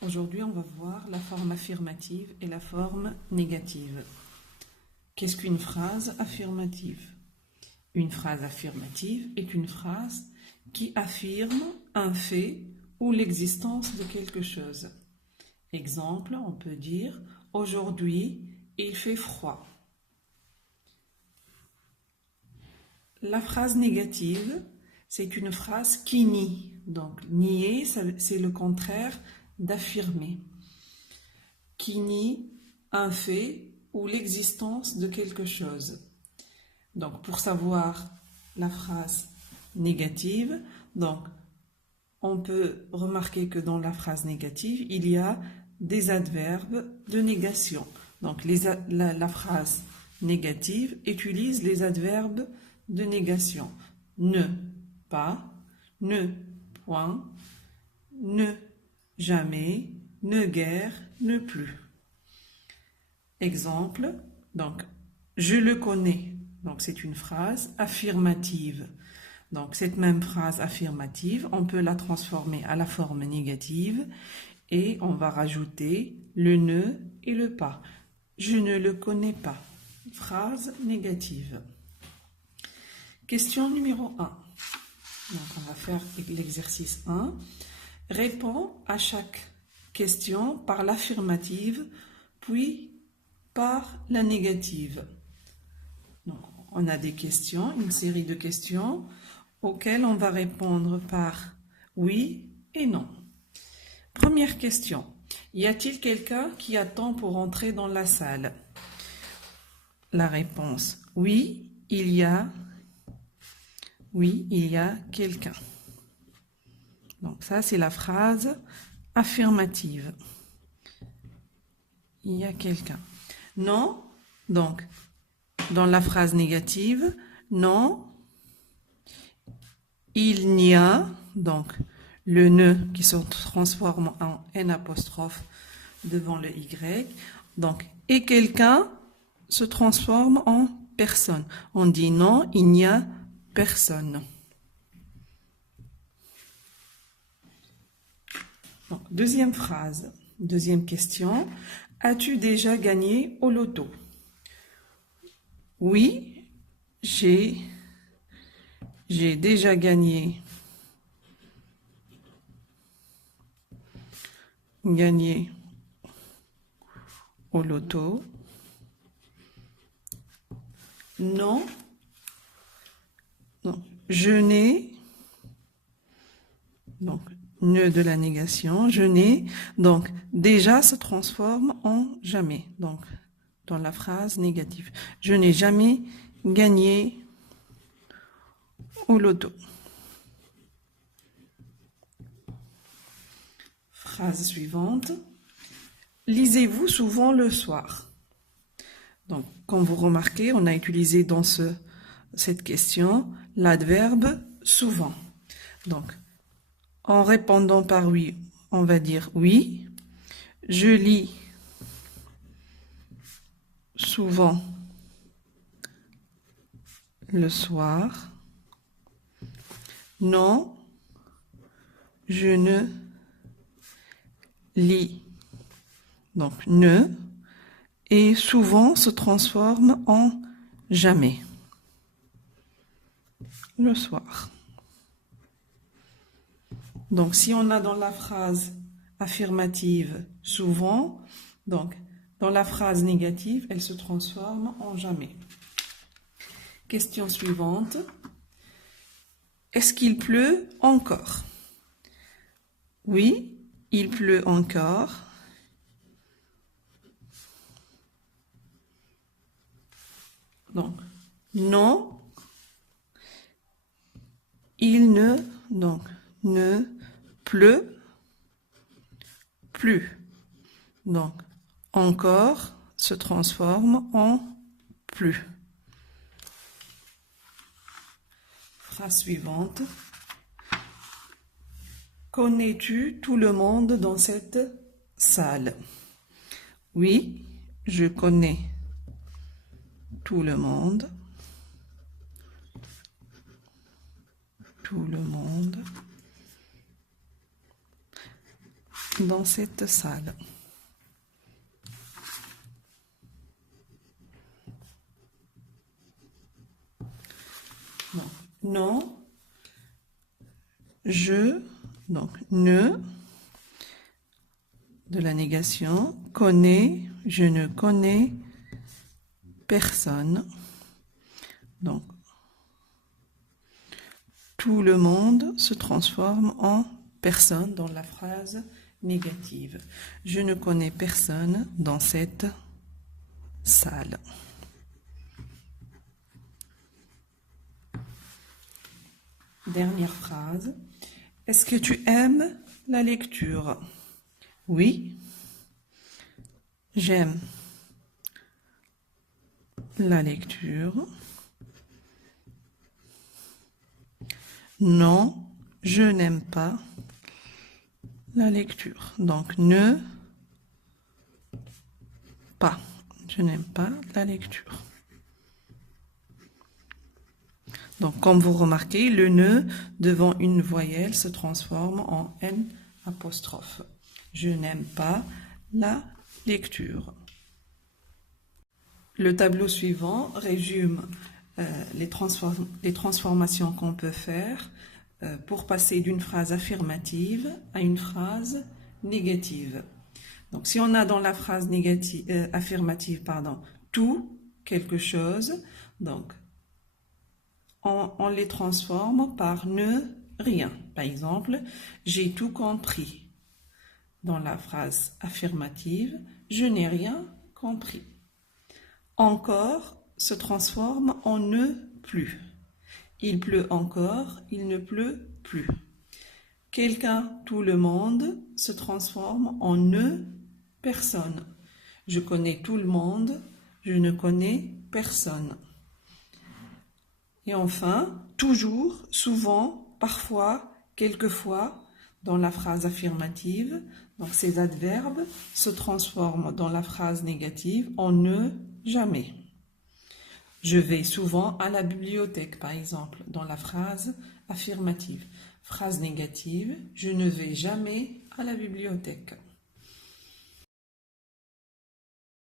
Aujourd'hui, on va voir la forme affirmative et la forme négative. Qu'est-ce qu'une phrase affirmative? Une phrase affirmative est une phrase qui affirme un fait ou l'existence de quelque chose. Exemple, on peut dire « Aujourd'hui, il fait froid ». La phrase négative, c'est une phrase qui nie. Donc, nier, c'est le contraire d'affirmer. Qui nie un fait ou l'existence de quelque chose. Donc, pour savoir la phrase négative, donc, on peut remarquer que dans la phrase négative, il y a des adverbes de négation. Donc, la phrase négative utilise les adverbes de négation. Ne, pas, ne, point, ne, jamais, ne guère, ne plus. Exemple, donc, je le connais. Donc, c'est une phrase affirmative. Donc, cette même phrase affirmative, on peut la transformer à la forme négative et on va rajouter le ne et le pas. Je ne le connais pas. Phrase négative. Question numéro 1. Donc, on va faire l'exercice 1. Réponds à chaque question par l'affirmative, puis par la négative. Donc, on a des questions, une série de questions auxquelles on va répondre par oui et non. Première question. Y a-t-il quelqu'un qui attend pour entrer dans la salle? La réponse, oui, il y a quelqu'un. Donc ça, c'est la phrase affirmative. Il y a quelqu'un. Non, donc, dans la phrase négative, non, il n'y a, donc, le ne qui se transforme en N apostrophe devant le Y. Donc, et quelqu'un se transforme en personne. On dit non, il n'y a personne. Donc, deuxième phrase, deuxième question. As-tu déjà gagné au loto? Oui, j'ai déjà gagné au loto. Non, je n'ai, donc ne de la négation, je n'ai, donc déjà se transforme en jamais, donc dans la phrase négative. Je n'ai jamais gagné au loto. Phrase suivante. Lisez-vous souvent le soir? Donc, comme vous remarquez, on a utilisé dans cette question l'adverbe souvent. Donc, en répondant par oui, on va dire oui. Je lis souvent le soir. Non, je ne lis. Donc, ne, et souvent se transforme en jamais. Le soir. Donc, si on a dans la phrase affirmative souvent, donc dans la phrase négative, elle se transforme en jamais. Question suivante. Est-ce qu'il pleut encore? Oui, il pleut encore. Donc, non, il ne pleut plus. Donc, encore se transforme en plus. Phrase suivante. Connais-tu tout le monde dans cette salle? Oui, je connais tout le monde. Tout le monde. dans cette salle. Bon. Non, je, donc ne, de la négation, connais, je ne connais personne. Donc, tout le monde se transforme en personne dans la phrase négative. Je ne connais personne dans cette salle. Dernière phrase. Est-ce que tu aimes la lecture? Oui, j'aime la lecture. Non, je n'aime pas la lecture. Donc, ne pas. Je n'aime pas la lecture. Donc, comme vous remarquez, le ne devant une voyelle se transforme en N apostrophe. Je n'aime pas la lecture. Le tableau suivant résume les transformations qu'on peut faire pour passer d'une phrase affirmative à une phrase négative. Donc, si on a dans la phrase affirmative, tout, quelque chose, donc on les transforme par ne, rien. Par exemple, j'ai tout compris. Dans la phrase affirmative, je n'ai rien compris. Encore se transforme en ne plus. Il pleut encore, il ne pleut plus. Quelqu'un, tout le monde se transforme en ne, personne. Je connais tout le monde, je ne connais personne. Et enfin, toujours, souvent, parfois, quelquefois, dans la phrase affirmative, donc ces adverbes se transforment dans la phrase négative en ne, jamais. Je vais souvent à la bibliothèque, par exemple, dans la phrase affirmative. Phrase négative, je ne vais jamais à la bibliothèque.